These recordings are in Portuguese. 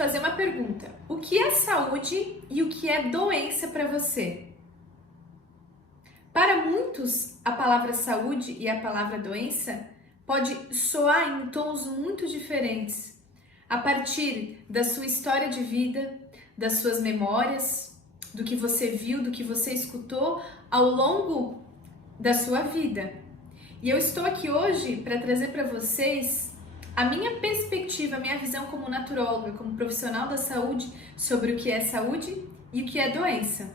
fazer uma pergunta. O que é saúde e o que é doença para você? Para muitos, a palavra saúde e a palavra doença pode soar em tons muito diferentes, a partir da sua história de vida, das suas memórias, do que você viu, do que você escutou ao longo da sua vida. E eu estou aqui hoje para trazer para vocês a minha perspectiva, a minha visão como naturóloga, como profissional da saúde, sobre o que é saúde e o que é doença.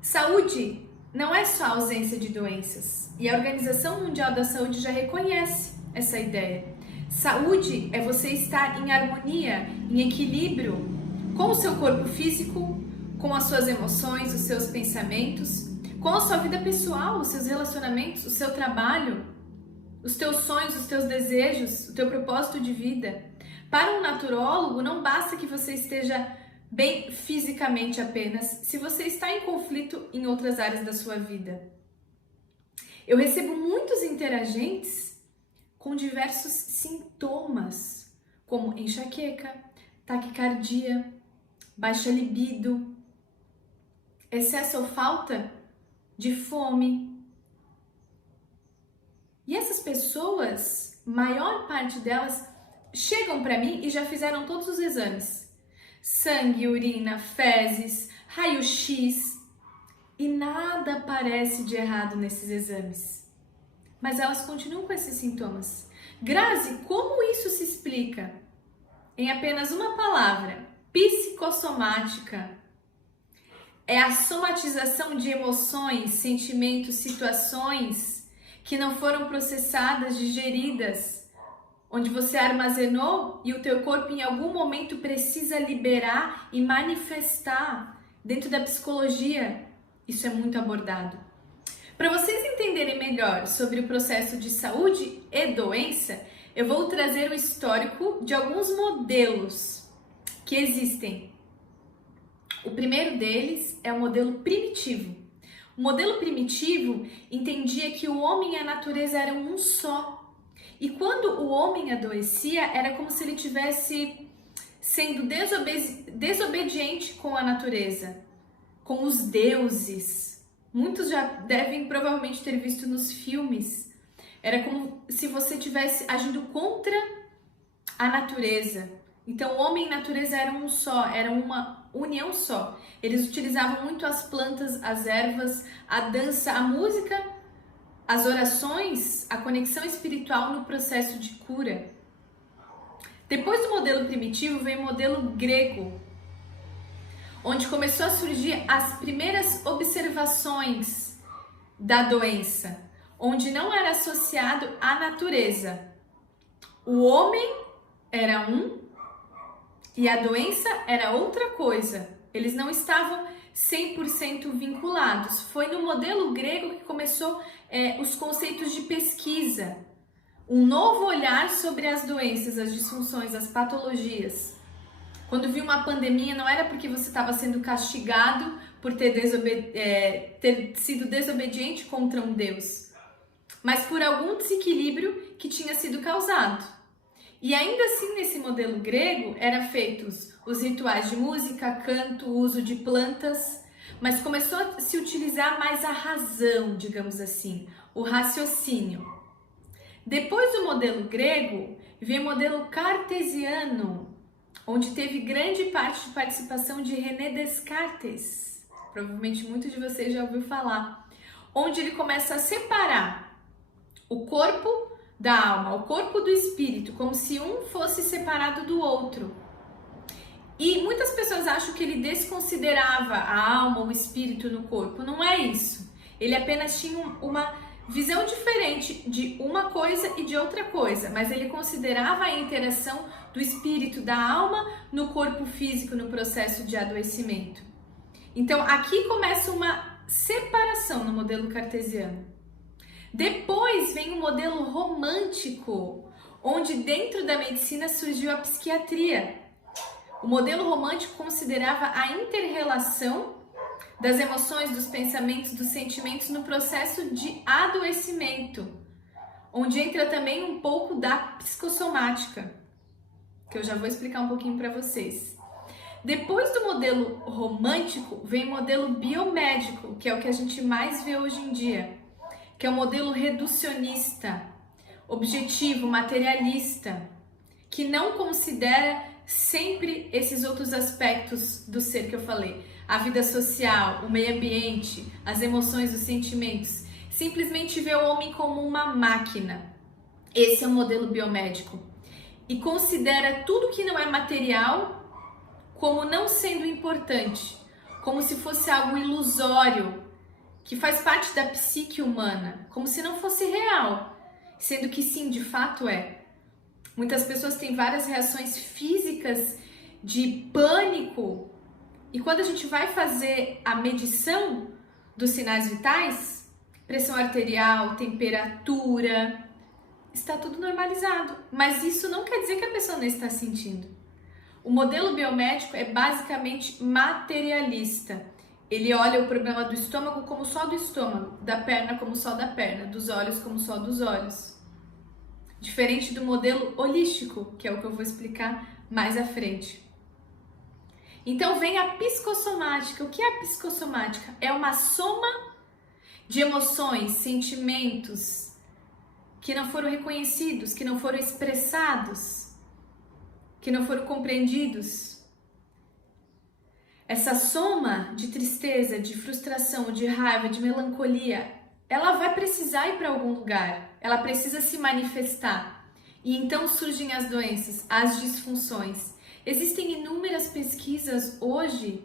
Saúde não é só ausência de doenças, e a Organização Mundial da Saúde já reconhece essa ideia. Saúde é você estar em harmonia, em equilíbrio com o seu corpo físico, com as suas emoções, os seus pensamentos, com a sua vida pessoal, os seus relacionamentos, o seu trabalho, os teus sonhos, os teus desejos, o teu propósito de vida. Para um naturólogo, não basta que você esteja bem fisicamente apenas, se você está em conflito em outras áreas da sua vida. Eu recebo muitos interagentes com diversos sintomas, como enxaqueca, taquicardia, baixa libido, excesso ou falta de fome. E essas pessoas, maior parte delas, chegam para mim e já fizeram todos os exames. Sangue, urina, fezes, raio-x. E nada aparece de errado nesses exames. Mas elas continuam com esses sintomas. Grazi, como isso se explica? Em apenas uma palavra: psicossomática. É a somatização de emoções, sentimentos, situações que não foram processadas, digeridas, onde você armazenou e o teu corpo em algum momento precisa liberar e manifestar. Dentro da psicologia, isso é muito abordado. Para vocês entenderem melhor sobre o processo de saúde e doença, eu vou trazer o histórico de alguns modelos que existem. O primeiro deles é o modelo primitivo. O modelo primitivo entendia que o homem e a natureza eram um só. E quando o homem adoecia, era como se ele tivesse sendo desobediente com a natureza, com os deuses. Muitos já devem provavelmente ter visto nos filmes. Era como se você estivesse agindo contra a natureza. Então, o homem e a natureza eram um só, era uma união só. Eles utilizavam muito as plantas, as ervas, a dança, a música, as orações, a conexão espiritual no processo de cura. Depois do modelo primitivo vem o modelo grego, onde começou a surgir as primeiras observações da doença, onde não era associado à natureza. O homem era um e a doença era outra coisa. Eles não estavam 100% vinculados. Foi no modelo grego que começou os conceitos de pesquisa. Um novo olhar sobre as doenças, as disfunções, as patologias. Quando viu uma pandemia, não era porque você estava sendo castigado por ter sido desobediente contra um Deus, mas por algum desequilíbrio que tinha sido causado. E ainda assim, nesse modelo grego, eram feitos os rituais de música, canto, uso de plantas, mas começou a se utilizar mais a razão, digamos assim, o raciocínio. Depois do modelo grego, veio o modelo cartesiano, onde teve grande parte de participação de René Descartes. Provavelmente muitos de vocês já ouviram falar. Onde ele começa a separar o corpo da alma, o corpo do espírito, como se um fosse separado do outro. E muitas pessoas acham que ele desconsiderava a alma, o espírito no corpo. Não é isso. Ele apenas tinha uma visão diferente de uma coisa e de outra coisa, mas ele considerava a interação do espírito, da alma no corpo físico no processo de adoecimento. Então aqui começa uma separação no modelo cartesiano. Depois vem o modelo romântico, onde dentro da medicina surgiu a psiquiatria. O modelo romântico considerava a inter-relação das emoções, dos pensamentos, dos sentimentos no processo de adoecimento, onde entra também um pouco da psicossomática. que eu já vou explicar um pouquinho para vocês. Depois do modelo romântico, vem o modelo biomédico, que é o que a gente mais vê hoje em dia, que é o modelo reducionista, objetivo, materialista, que não considera sempre esses outros aspectos do ser que eu falei, a vida social, o meio ambiente, as emoções, os sentimentos, simplesmente vê o homem como uma máquina. Esse é o modelo biomédico e considera tudo que não é material como não sendo importante, como se fosse algo ilusório, que faz parte da psique humana, como se não fosse real, sendo que sim, de fato é. Muitas pessoas têm várias reações físicas de pânico, e quando a gente vai fazer a medição dos sinais vitais, pressão arterial, temperatura, está tudo normalizado, mas isso não quer dizer que a pessoa não está sentindo. O modelo biomédico é basicamente materialista. Ele olha o problema do estômago como só do estômago, da perna como só da perna, dos olhos como só dos olhos. Diferente do modelo holístico, que é o que eu vou explicar mais à frente. Então vem a psicossomática. O que é a psicossomática? É uma soma de emoções, sentimentos que não foram reconhecidos, que não foram expressados, que não foram compreendidos. Essa soma de tristeza, de frustração, de raiva, de melancolia, ela vai precisar ir para algum lugar, ela precisa se manifestar. E então surgem as doenças, as disfunções. Existem inúmeras pesquisas hoje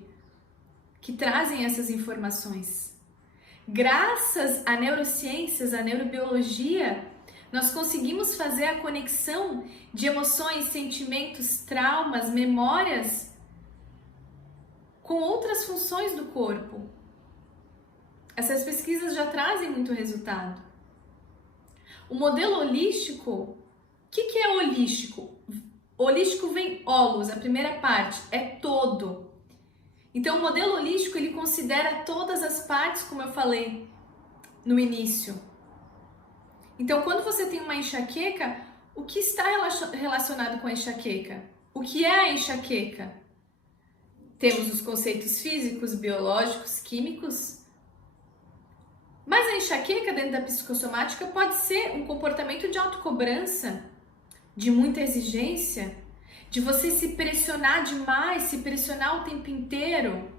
que trazem essas informações. Graças a neurociências, à neurobiologia, nós conseguimos fazer a conexão de emoções, sentimentos, traumas, memórias com outras funções do corpo. Essas pesquisas já trazem muito resultado. O modelo holístico, o que é holístico? Holístico vem holos, a primeira parte, é todo. Então o modelo holístico ele considera todas as partes, como eu falei no início. Então, quando você tem uma enxaqueca, o que está relacionado com a enxaqueca? O que é a enxaqueca? Temos os conceitos físicos, biológicos, químicos. Mas a enxaqueca dentro da psicossomática pode ser um comportamento de autocobrança, de muita exigência, de você se pressionar demais, se pressionar o tempo inteiro.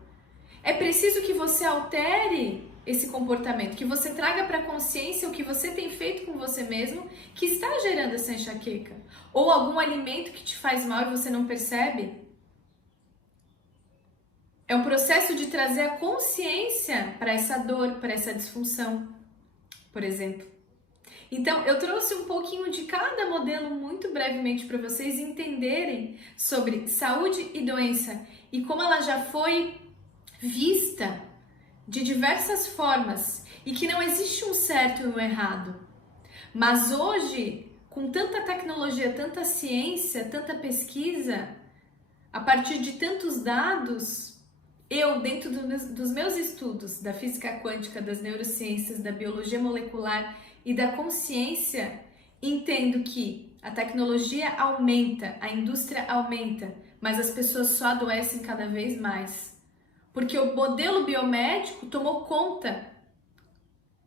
É preciso que você altere esse comportamento, que você traga para a consciência o que você tem feito com você mesmo que está gerando essa enxaqueca. Ou algum alimento que te faz mal e você não percebe. É um processo de trazer a consciência para essa dor, para essa disfunção, por exemplo. Então, eu trouxe um pouquinho de cada modelo muito brevemente para vocês entenderem sobre saúde e doença e como ela já foi vista de diversas formas e que não existe um certo e um errado. Mas hoje, com tanta tecnologia, tanta ciência, tanta pesquisa, a partir de tantos dados, eu, dentro dos meus estudos da física quântica, das neurociências, da biologia molecular e da consciência, entendo que a tecnologia aumenta, a indústria aumenta, mas as pessoas só adoecem cada vez mais. Porque o modelo biomédico tomou conta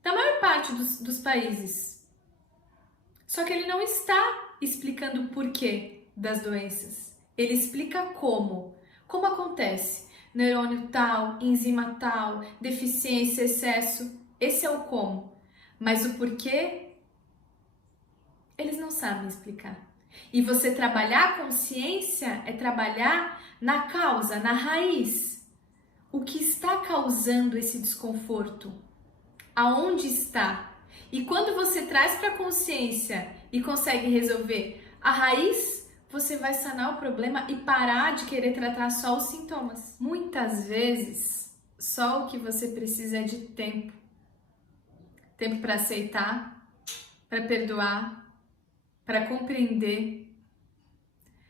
da maior parte dos países. Só que ele não está explicando o porquê das doenças. Ele explica como. Como acontece? Neurônio tal, enzima tal, deficiência, excesso. Esse é o como. Mas o porquê, eles não sabem explicar. E você trabalhar a consciência é trabalhar na causa, na raiz. O que está causando esse desconforto? Aonde está? E quando você traz para a consciência e consegue resolver a raiz, você vai sanar o problema e parar de querer tratar só os sintomas. Muitas vezes, só o que você precisa é de tempo. Tempo para aceitar, para perdoar, para compreender.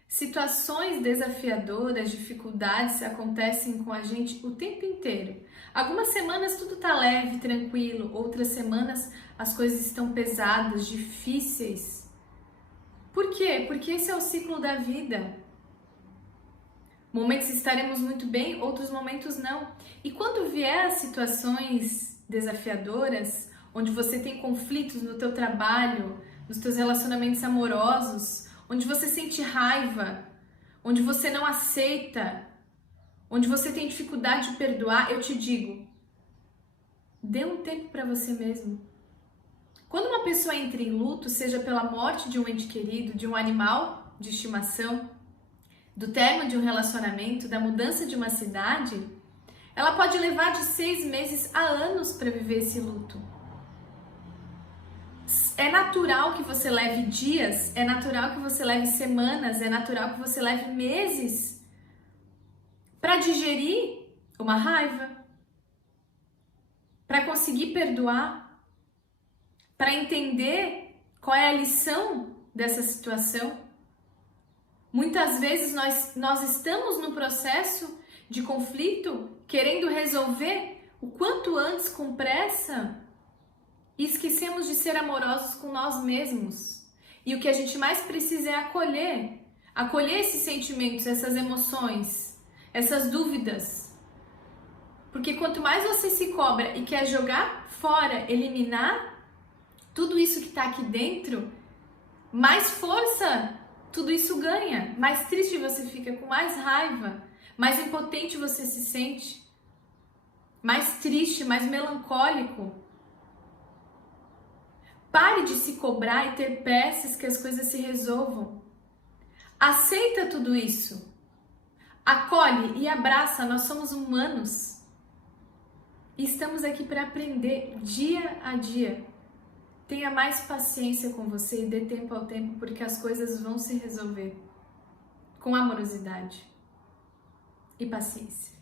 Situações desafiadoras, dificuldades acontecem com a gente o tempo inteiro. Algumas semanas tudo tá leve, tranquilo, outras semanas as coisas estão pesadas, difíceis. Por quê? Porque esse é o ciclo da vida. Momentos estaremos muito bem, outros momentos não. E quando vier as situações desafiadoras, onde você tem conflitos no teu trabalho, nos teus relacionamentos amorosos, onde você sente raiva, onde você não aceita, onde você tem dificuldade de perdoar, eu te digo, dê um tempo para você mesmo. Quando uma pessoa entra em luto, seja pela morte de um ente querido, de um animal de estimação, do término de um relacionamento, da mudança de uma cidade, ela pode levar de 6 meses a anos para viver esse luto. É natural que você leve dias, é natural que você leve semanas, é natural que você leve meses para digerir uma raiva, para conseguir perdoar, para entender qual é a lição dessa situação. Muitas vezes nós estamos no processo de conflito, querendo resolver o quanto antes com pressa, e esquecemos de ser amorosos com nós mesmos. E o que a gente mais precisa é acolher esses sentimentos, essas emoções, essas dúvidas. Porque quanto mais você se cobra e quer jogar fora, eliminar tudo isso que está aqui dentro, mais força tudo isso ganha. Mais triste você fica, com mais raiva, mais impotente você se sente, mais triste, mais melancólico. Pare de se cobrar e ter pressas que as coisas se resolvam. Aceita tudo isso. Acolhe e abraça, nós somos humanos. E estamos aqui para aprender dia a dia. Tenha mais paciência com você e dê tempo ao tempo, porque as coisas vão se resolver com amorosidade e paciência.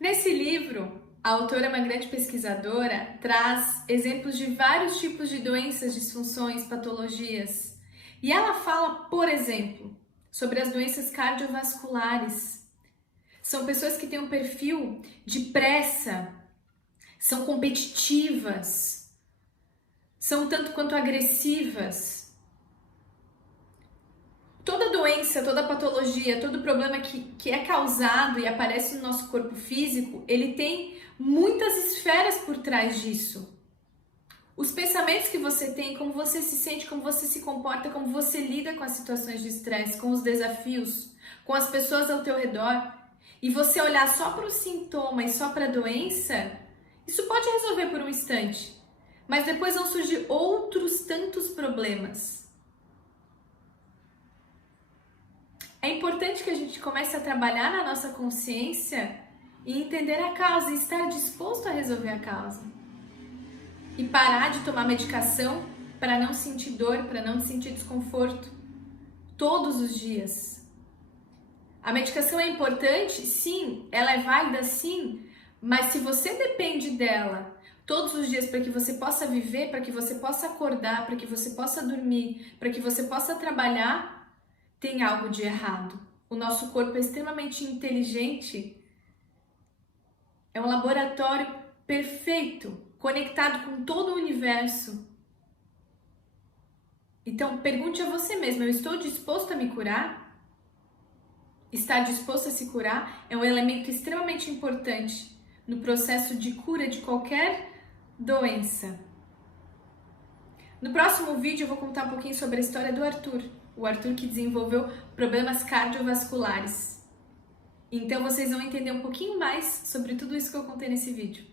Nesse livro, a autora é uma grande pesquisadora, traz exemplos de vários tipos de doenças, disfunções, patologias. E ela fala, por exemplo, sobre as doenças cardiovasculares. São pessoas que têm um perfil de pressa, são competitivas, são tanto quanto agressivas. Toda doença, toda patologia, todo problema que é causado e aparece no nosso corpo físico, ele tem muitas esferas por trás disso. Os pensamentos que você tem, como você se sente, como você se comporta, como você lida com as situações de estresse, com os desafios, com as pessoas ao teu redor, e você olhar só para o sintoma e só para a doença, isso pode resolver por um instante. Mas depois vão surgir outros tantos problemas. É importante que a gente comece a trabalhar na nossa consciência e entender a causa, e estar disposto a resolver a causa. E parar de tomar medicação para não sentir dor, para não sentir desconforto, todos os dias. A medicação é importante? Sim. Ela é válida? Sim. Mas se você depende dela todos os dias para que você possa viver, para que você possa acordar, para que você possa dormir, para que você possa trabalhar, tem algo de errado. O nosso corpo é extremamente inteligente, é um laboratório perfeito, conectado com todo o universo. Então, pergunte a você mesmo, eu estou disposto a me curar? Estar disposto a se curar é um elemento extremamente importante no processo de cura de qualquer doença. No próximo vídeo eu vou contar um pouquinho sobre a história do Arthur. O Arthur que desenvolveu problemas cardiovasculares. Então vocês vão entender um pouquinho mais sobre tudo isso que eu contei nesse vídeo.